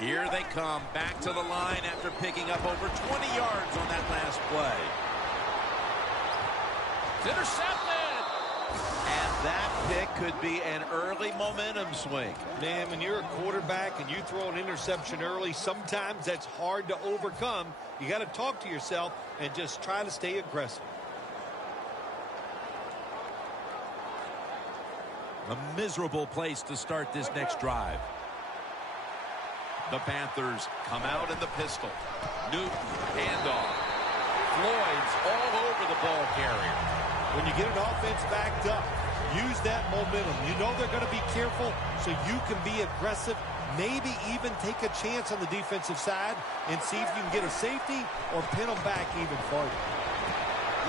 Here they come back to the line after picking up over 20 yards on that last play. It's intercepted. And that pick could be an early momentum swing. Man, when you're a quarterback and you throw an interception early, sometimes that's hard to overcome. You got to talk to yourself and just try to stay aggressive. A miserable place to start this next drive. The Panthers come out in the pistol. Newton, handoff. Floyd's all over the ball carrier. When you get an offense backed up, use that momentum. You know they're going to be careful, so you can be aggressive, maybe even take a chance on the defensive side and see if you can get a safety or pin them back even farther.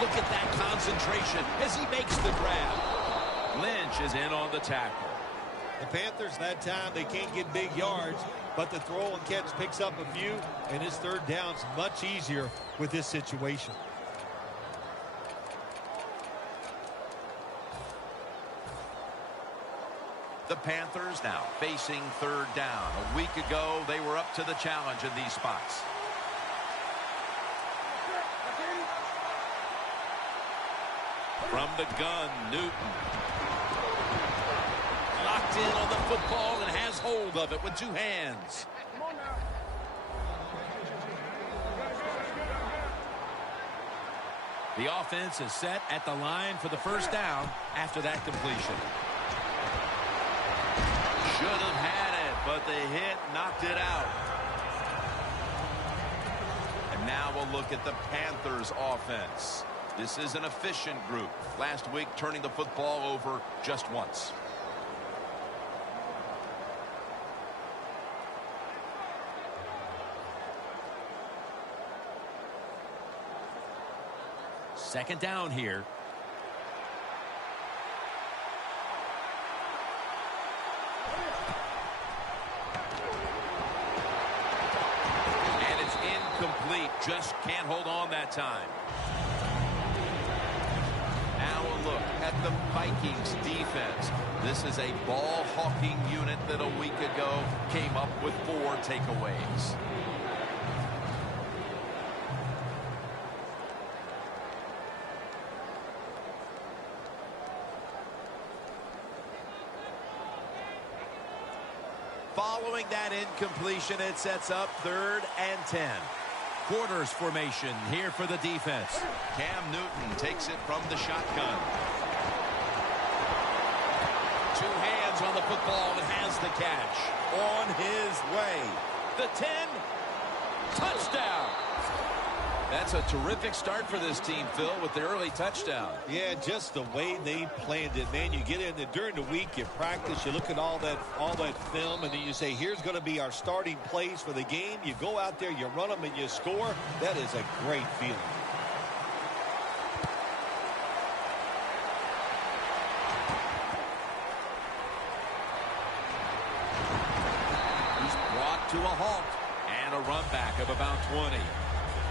Look at that concentration as he makes the grab. Lynch is in on the tackle. The Panthers, that time, they can't get big yards, but the throw and catch picks up a few, and his third down's much easier with this situation. The Panthers now facing third down. A week ago, they were up to the challenge in these spots. From the gun, Newton. Locked in on the football and has hold of it with two hands. The offense is set at the line for the first down after that completion. Should have had it, but the hit knocked it out. And now we'll look at the Panthers offense. This is an efficient group. Last week, turning the football over just once. Second down here. And it's incomplete. Just can't hold on that time. Now a look at the Vikings defense. This is a ball-hawking unit that a week ago came up with 4 takeaways. Following that incompletion, it sets up 3rd and 10. Quarters formation here for the defense. Cam Newton takes it from the shotgun. 2 hands on the football and has the catch. On his way. The 10. Touchdown. That's a terrific start for this team, Phil, with the early touchdown. Yeah, just the way they planned it, man. You get in there during the week, you practice, you look at all that film, and then you say, here's going to be our starting plays for the game. You go out there, you run them, and you score. That is a great feeling. He's brought to a halt, and a run back of about 20.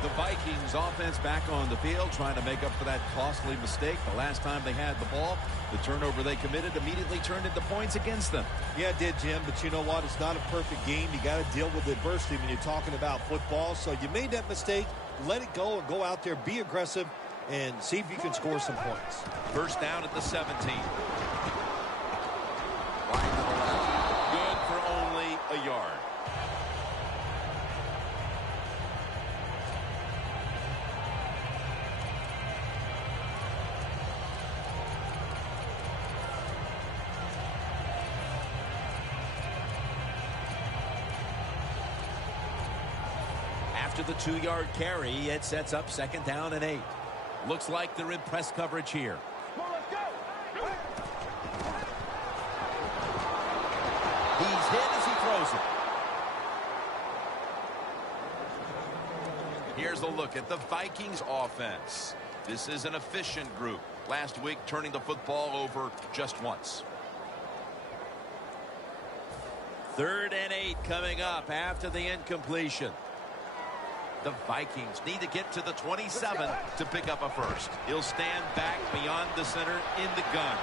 The Vikings offense back on the field trying to make up for that costly mistake. The last time they had the ball, the turnover they committed immediately turned into points against them. Yeah, it did, Jim, but you know what? It's not a perfect game. You got to deal with adversity when you're talking about football. So you made that mistake, let it go, and go out there, be aggressive, and see if you can score some points. First down at the 17. Wide to the left. Good for only a yard. After the 2-yard carry, it sets up 2nd down and 8. Looks like they're in press coverage here. He's hit as he throws it. Here's a look at the Vikings offense. This is an efficient group. Last week, turning the football over just once. 3rd and 8 coming up after the incompletion. The Vikings need to get to the 27 to pick up a first. He'll stand back beyond the center in the gun.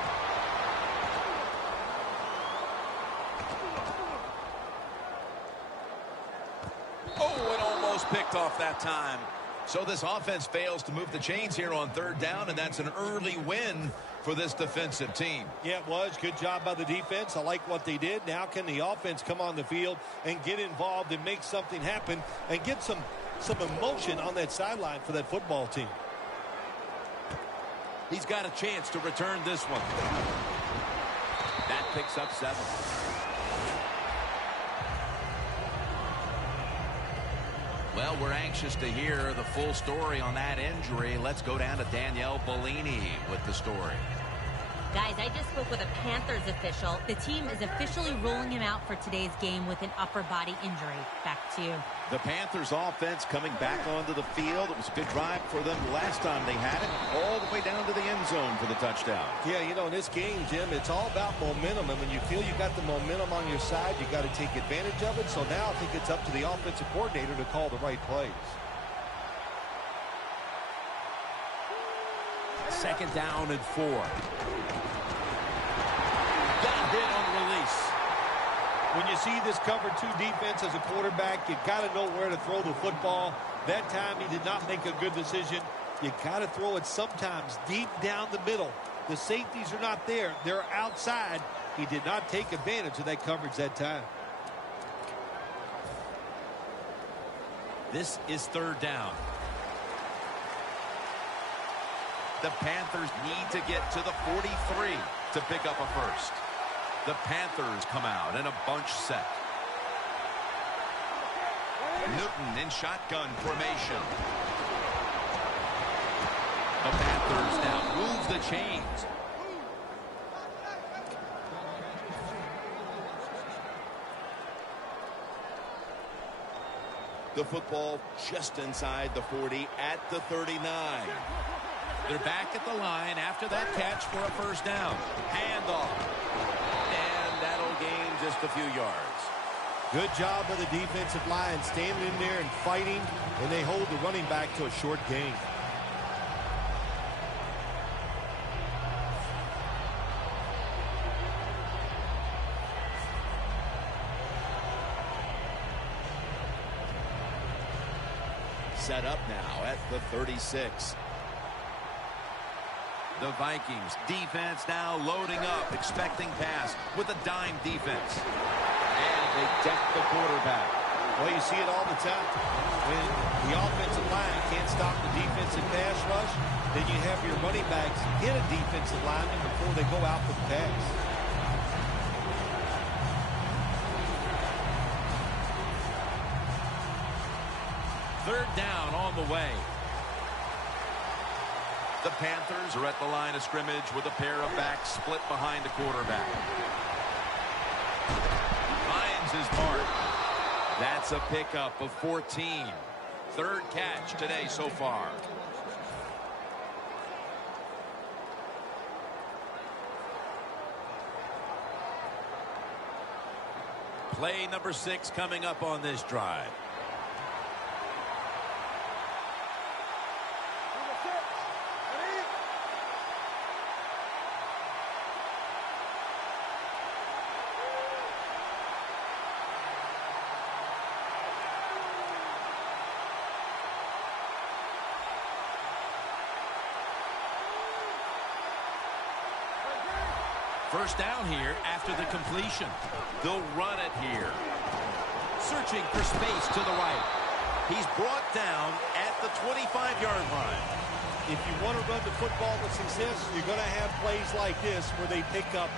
picked off that time. So this offense fails to move the chains here on third down, and that's an early win for this defensive team. Yeah, it was. Good job by the defense. I like what they did. Now can the offense come on the field and get involved and make something happen and get some emotion on that sideline for that football team. He's got a chance to return this one. That picks up 7. Well, we're anxious to hear the full story on that injury. Let's go down to Danielle Bellini with the story. Guys, I just spoke with a Panthers official. The team is officially ruling him out for today's game with an upper body injury. Back to you. The Panthers offense coming back onto the field. It was a good drive for them last time they had it, all the way down to the end zone for the touchdown. Yeah, you know, in this game, Jim, it's all about momentum. And when you feel you got the momentum on your side, you got to take advantage of it. So now I think it's up to the offensive coordinator to call the right plays. Second down and 4. Got hit on release. When you see this cover 2 defense as a quarterback, you got to know where to throw the football. That time he did not make a good decision. You got to throw it sometimes deep down the middle. The safeties are not there. They're outside. He did not take advantage of that coverage that time. This is third down. The Panthers need to get to the 43 to pick up a first. The Panthers come out in a bunch set. Newton in shotgun formation. The Panthers now move the chains. The football just inside the 40 at the 39. They're back at the line after that catch for a first down. Handoff. And that'll gain just a few yards. Good job by the defensive line standing in there and fighting, and they hold the running back to a short gain. Set up now at the 36. The Vikings defense now loading up, expecting pass with a dime defense. And they deck the quarterback. Well, you see it all the time. When the offensive line can't stop the defensive pass rush, then you have your running backs hit a defensive lineman before they go out for the pass. Third down on the way. The Panthers are at the line of scrimmage with a pair of backs split behind the quarterback. Finds his mark. That's a pickup of 14. Third catch today so far. Play number 6 coming up on this drive. First down here after the completion. They'll run it here. Searching for space to the right. He's brought down at the 25-yard line. If you want to run the football with success, you're going to have plays like this where they pick up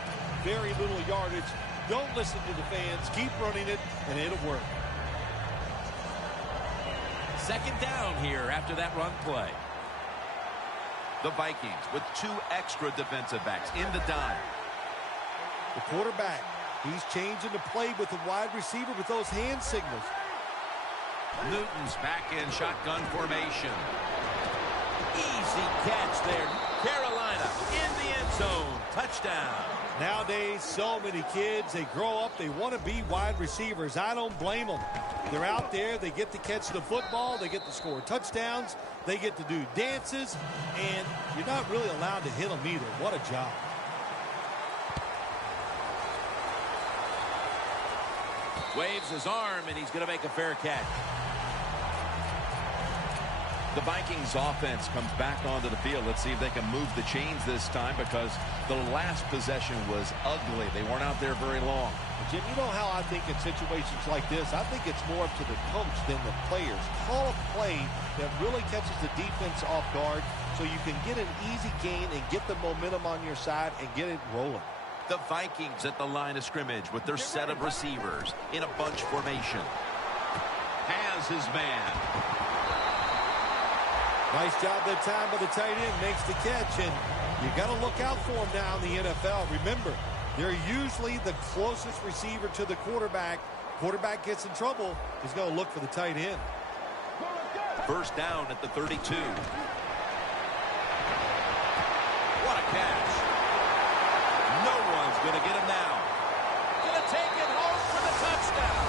very little yardage. Don't listen to the fans. Keep running it, and it'll work. Second down here after that run play. The Vikings with 2 extra defensive backs in the dime. The quarterback, he's changing the play with the wide receiver with those hand signals. Newton's back in shotgun formation. Easy catch there. Carolina in the end zone. Touchdown. Nowadays, so many kids, they grow up, they want to be wide receivers. I don't blame them. They're out there, they get to catch the football, they get to score touchdowns, they get to do dances, and you're not really allowed to hit them either. What a job. Waves his arm, and he's going to make a fair catch. The Vikings offense comes back onto the field. Let's see if they can move the chains this time, because the last possession was ugly. They weren't out there very long. Jim, you know how I think in situations like this, I think it's more up to the coach than the players. Call a play that really catches the defense off guard so you can get an easy gain and get the momentum on your side and get it rolling. The Vikings at the line of scrimmage with their set of receivers in a bunch formation. Has his man. Nice job that time by the tight end. Makes the catch, and you got to look out for him now in the NFL. Remember, they're usually the closest receiver to the quarterback. Quarterback gets in trouble, he's going to look for the tight end. First down at the 32. What a catch. No one's going to get him now. Going to take it home for the touchdown.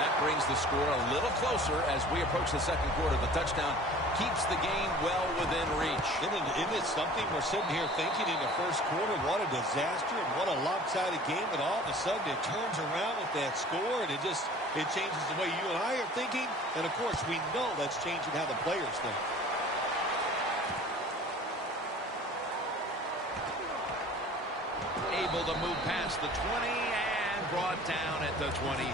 That brings the score a little closer as we approach the second quarter. The touchdown keeps the game well within reach. Isn't it something we're sitting here thinking in the first quarter, what a disaster and what a lopsided game, and all of a sudden it turns around with that score, and it changes the way you and I are thinking, and of course we know that's changing how the players think. Able to move past the 20 and brought down at the 23.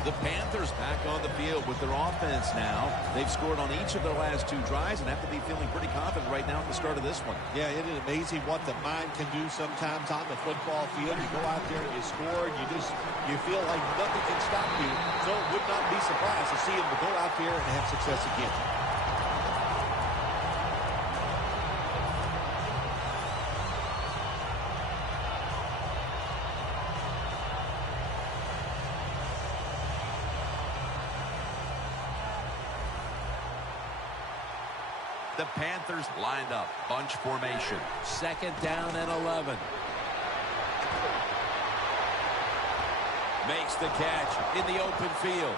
The Panthers back on the field with their offense now. They've scored on each of their last two drives and have to be feeling pretty confident right now at the start of this one. Yeah, it is amazing what the mind can do sometimes on the football field. You go out there and you score, and you feel like nothing can stop you. So it would not be surprised to see them to go out there and have success again. The Panthers lined up, bunch formation. Second down and 11. Makes the catch in the open field.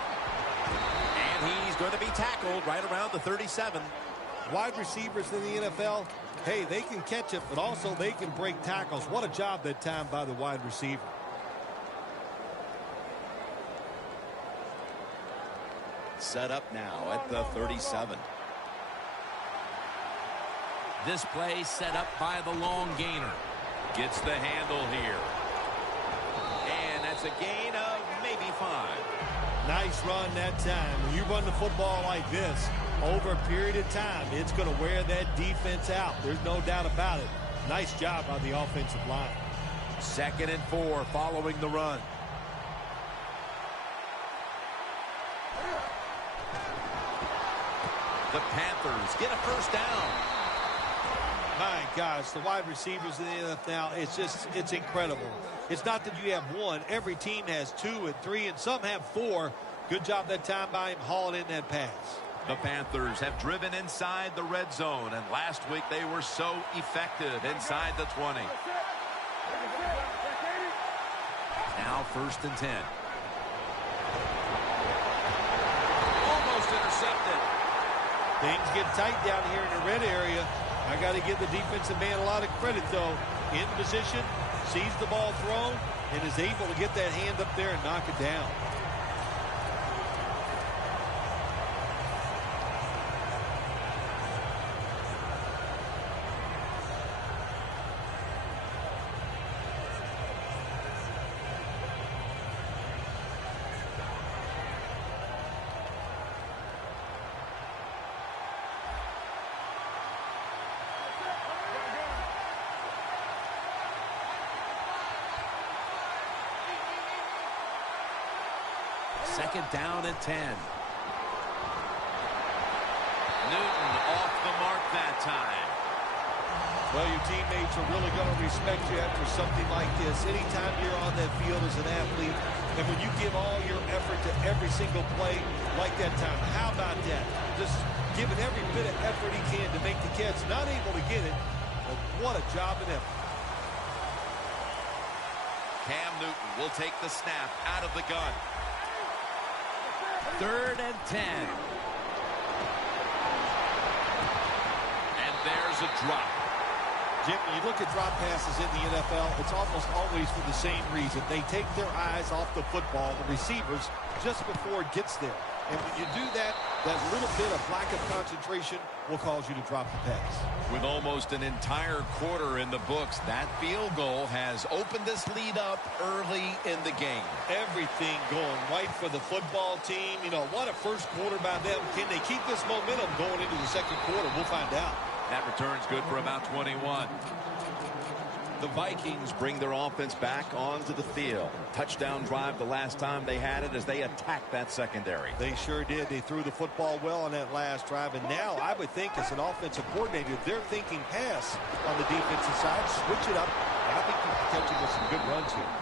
And he's going to be tackled right around the 37. Wide receivers in the NFL, hey, they can catch it, but also they can break tackles. What a job that time by the wide receiver. Set up now at the 37. This play set up by the long gainer. Gets the handle here. And that's a gain of maybe 5. Nice run that time. When you run the football like this, over a period of time, it's going to wear that defense out. There's no doubt about it. Nice job by the offensive line. Second and 4 following the run. The Panthers get a first down. My gosh, the wide receivers in the NFL, it's incredible. It's not that you have one. Every team has 2 and 3, and some have 4. Good job that time by him hauling in that pass. The Panthers have driven inside the red zone, and last week they were so effective inside the 20. Now first and 10. Almost intercepted. Things get tight down here in the red area. I got to give the defensive man a lot of credit, though. In position, sees the ball thrown, and is able to get that hand up there and knock it down. Second down and 10. Newton off the mark that time. Well, your teammates are really going to respect you after something like this. Anytime you're on that field as an athlete, and when you give all your effort to every single play like that time, how about that? Just giving every bit of effort he can to make the catch. Not able to get it, but what a job and effort. Cam Newton will take the snap out of the gun. Third and 10. And there's a drop. Jim, when you look at drop passes in the NFL, it's almost always for the same reason. They take their eyes off the football, the receivers, just before it gets there. And when you do that, That little bit of lack of concentration will cause you to drop the pass. With almost an entire quarter in the books, that field goal has opened this lead up early in the game. Everything going right for the football team. You know, what a first quarter by them. Can they keep this momentum going into the second quarter? We'll find out. That return's good for about 21. The Vikings bring their offense back onto the field. Touchdown drive the last time they had it as they attacked that secondary. They sure did. They threw the football well on that last drive. And now I would think as an offensive coordinator, they're thinking pass on the defensive side. Switch it up. And I think you can catch him with some good runs here.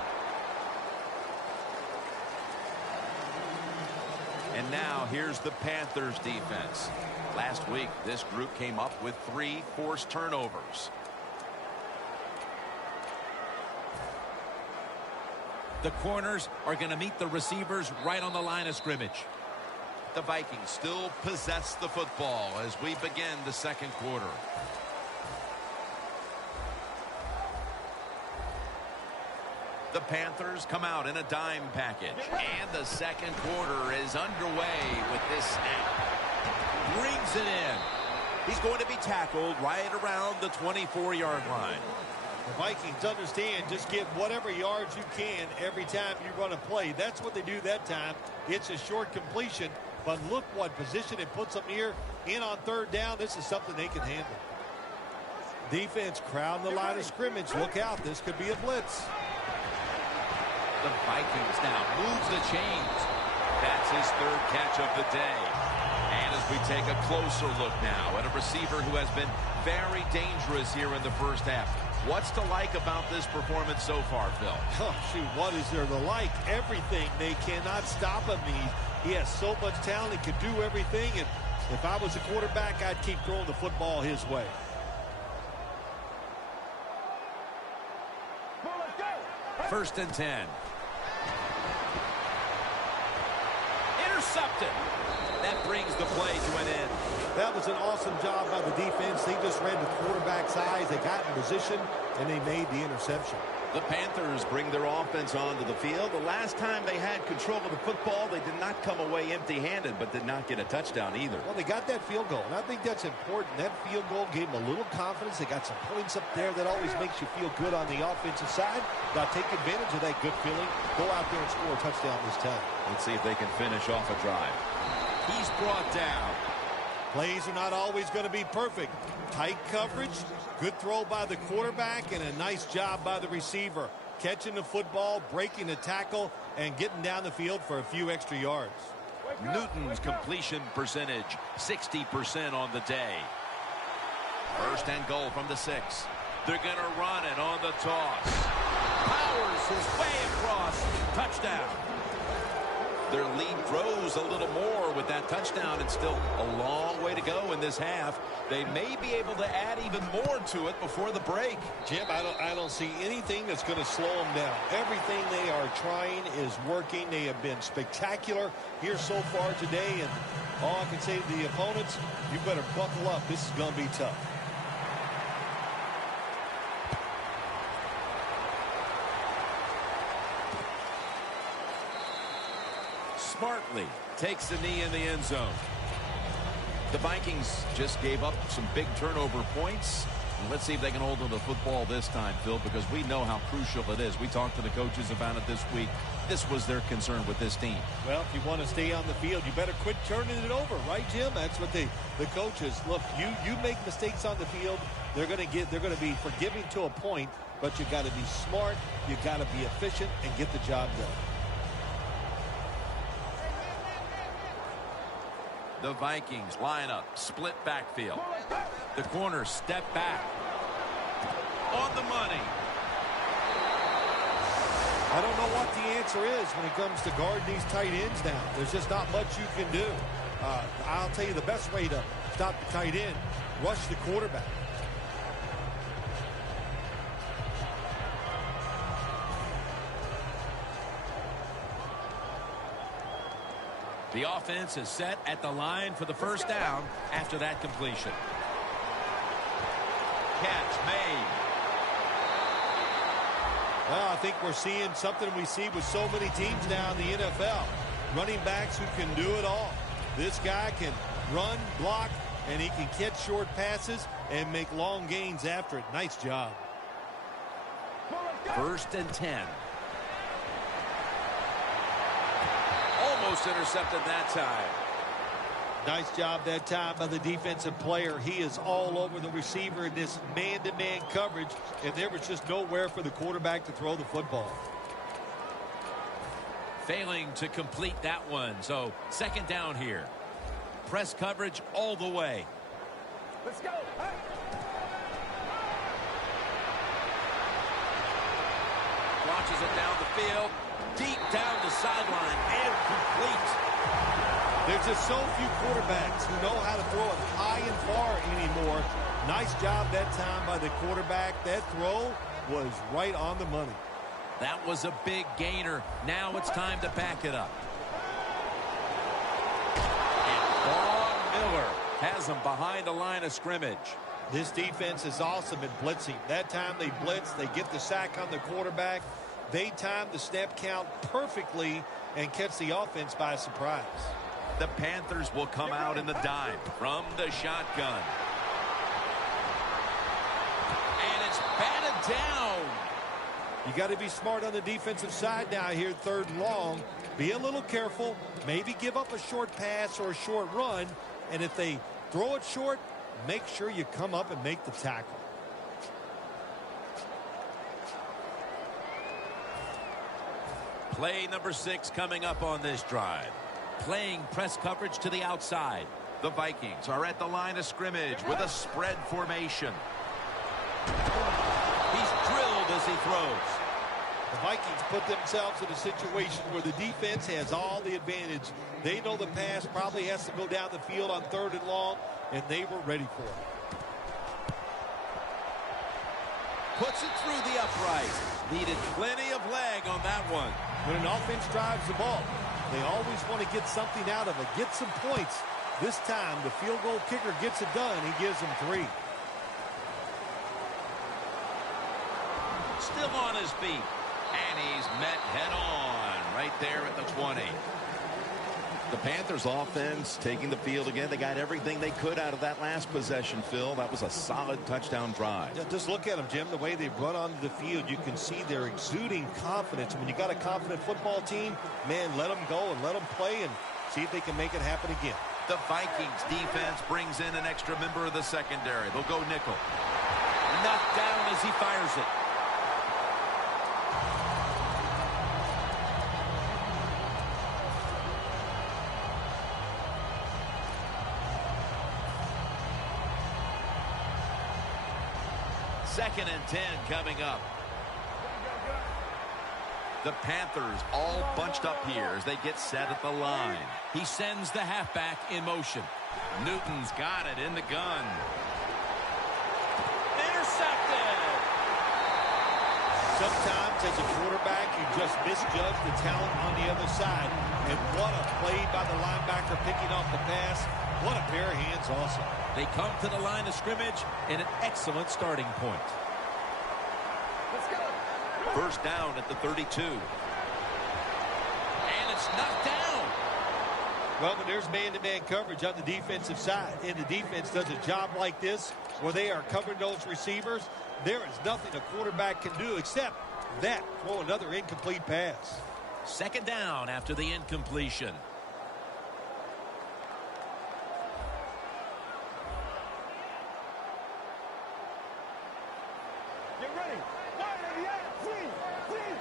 And now here's the Panthers defense. Last week, this group came up with 3 forced turnovers. The corners are going to meet the receivers right on the line of scrimmage. The Vikings still possess the football as we begin the second quarter. The Panthers come out in a dime package. And the second quarter is underway with this snap. Brings it in. He's going to be tackled right around the 24-yard line. The Vikings understand just get whatever yards you can every time you run a play. That's what they do that time. It's a short completion, but look what position it puts them here in on third down. This is something they can handle. Defense crowding the line of scrimmage. Look out. This could be a blitz. The Vikings now moves the chains. That's his third catch of the day. And as we take a closer look now at a receiver who has been very dangerous here in the first half. What's to like about this performance so far, Phil? Oh, shoot, what is there to like? Everything. They cannot stop him. He has so much talent. He can do everything. And if I was a quarterback, I'd keep throwing the football his way. First and 10. Intercepted. That brings the play to an end. That was an awesome job by the defense. They just read the quarterback's eyes. They got in position, and they made the interception. The Panthers bring their offense onto the field. The last time they had control of the football, they did not come away empty-handed, but did not get a touchdown either. Well, they got that field goal, and I think that's important. That field goal gave them a little confidence. They got some points up there that always makes you feel good on the offensive side. Now take advantage of that good feeling. Go out there and score a touchdown this time. Let's see if they can finish off a drive. He's brought down. Plays are not always going to be perfect. Tight coverage, good throw by the quarterback, and a nice job by the receiver. Catching the football, breaking the tackle, and getting down the field for a few extra yards. Newton's completion percentage, 60% on the day. First and goal from the 6. They're going to run it on the toss. Powers his way across. Touchdown. Their lead grows a little more with that touchdown. It's still a long way to go in this half. They may be able to add even more to it before the break. Jim, I don't see anything that's going to slow them down. Everything they are trying is working. They have been spectacular here so far today. And all I can say to the opponents, you better buckle up. This is going to be tough. Smartly takes the knee in the end zone. The Vikings just gave up some big turnover points. Let's see if they can hold on to the football this time, Phil, because we know how crucial it is. We talked to the coaches about it this week. This was their concern with this team. Well, if you want to stay on the field, you better quit turning it over, right, Jim? That's what the coaches look. You make mistakes on the field, they're going to be forgiving to a point, but you got to be smart, you got to be efficient, and get the job done. The Vikings line up, split backfield. The corners step back. On the money. I don't know what the answer is when it comes to guarding these tight ends now. There's just not much you can do. I'll tell you the best way to stop the tight end, rush the quarterback. The offense is set at the line for the first down after that completion. Catch made. Well, I think we're seeing something we see with so many teams now in the NFL. Running backs who can do it all. This guy can run, block, and he can catch short passes and make long gains after it. Nice job. 1st and 10. Almost intercepted that time. Nice job that time by the defensive player. He is all over the receiver in this man-to-man coverage, and there was just nowhere for the quarterback to throw the football. Failing to complete that one, so 2nd down here. Press coverage all the way. Let's go. Launches it down the field, deep down the sideline, and complete. There's just so few quarterbacks who know how to throw it high and far anymore. Nice job that time by the quarterback. That throw was right on the money. That was a big gainer. Now it's time to back it up. And Vaughn Miller has him behind the line of scrimmage. This defense is awesome at blitzing. That time they blitz, they get the sack on the quarterback. They time the snap count perfectly and catch the offense by surprise. The Panthers will come out in the dime from the shotgun. And it's batted down. You got to be smart on the defensive side now here, 3rd and long. Be a little careful. Maybe give up a short pass or a short run. And if they throw it short, make sure you come up and make the tackle. Play number 6 coming up on this drive. Playing press coverage to the outside. The Vikings are at the line of scrimmage with a spread formation. He's drilled as he throws. The Vikings put themselves in a situation where the defense has all the advantage. They know the pass probably has to go down the field on 3rd and long, and they were ready for it. Puts it through the upright. Needed plenty of leg on that one. When an offense drives the ball, they always want to get something out of it, get some points. This time, the field goal kicker gets it done. He gives them 3. Still on his feet. And he's met head on right there at the 20. The Panthers offense taking the field again. They got everything they could out of that last possession, Phil. That was a solid touchdown drive. Yeah, just look at them, Jim. The way they run onto the field, you can see they're exuding confidence. When you got a confident football team, man, let them go and let them play and see if they can make it happen again. The Vikings defense brings in an extra member of the secondary. They'll go nickel. Knocked down as he fires it. Second and 10 coming up. The Panthers all bunched up here as they get set at the line. He sends the halfback in motion. Newton's got it in the gun. Intercepted! Sometimes as a quarterback, you just misjudge the talent on the other side. And what a play by the linebacker picking off the pass. What a pair of hands also. They come to the line of scrimmage in an excellent starting point. Let's go. 1st down at the 32. And it's knocked down. Well, when there's man-to-man coverage on the defensive side, and the defense does a job like this where they are covering those receivers, there is nothing a quarterback can do except that, throw another incomplete pass. 2nd down after the incompletion.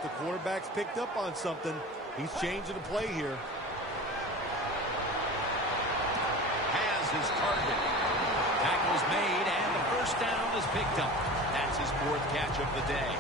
The quarterback's picked up on something. He's changing the play here. Has his target. Tackle's made, and the 1st down is picked up. That's his 4th catch of the day.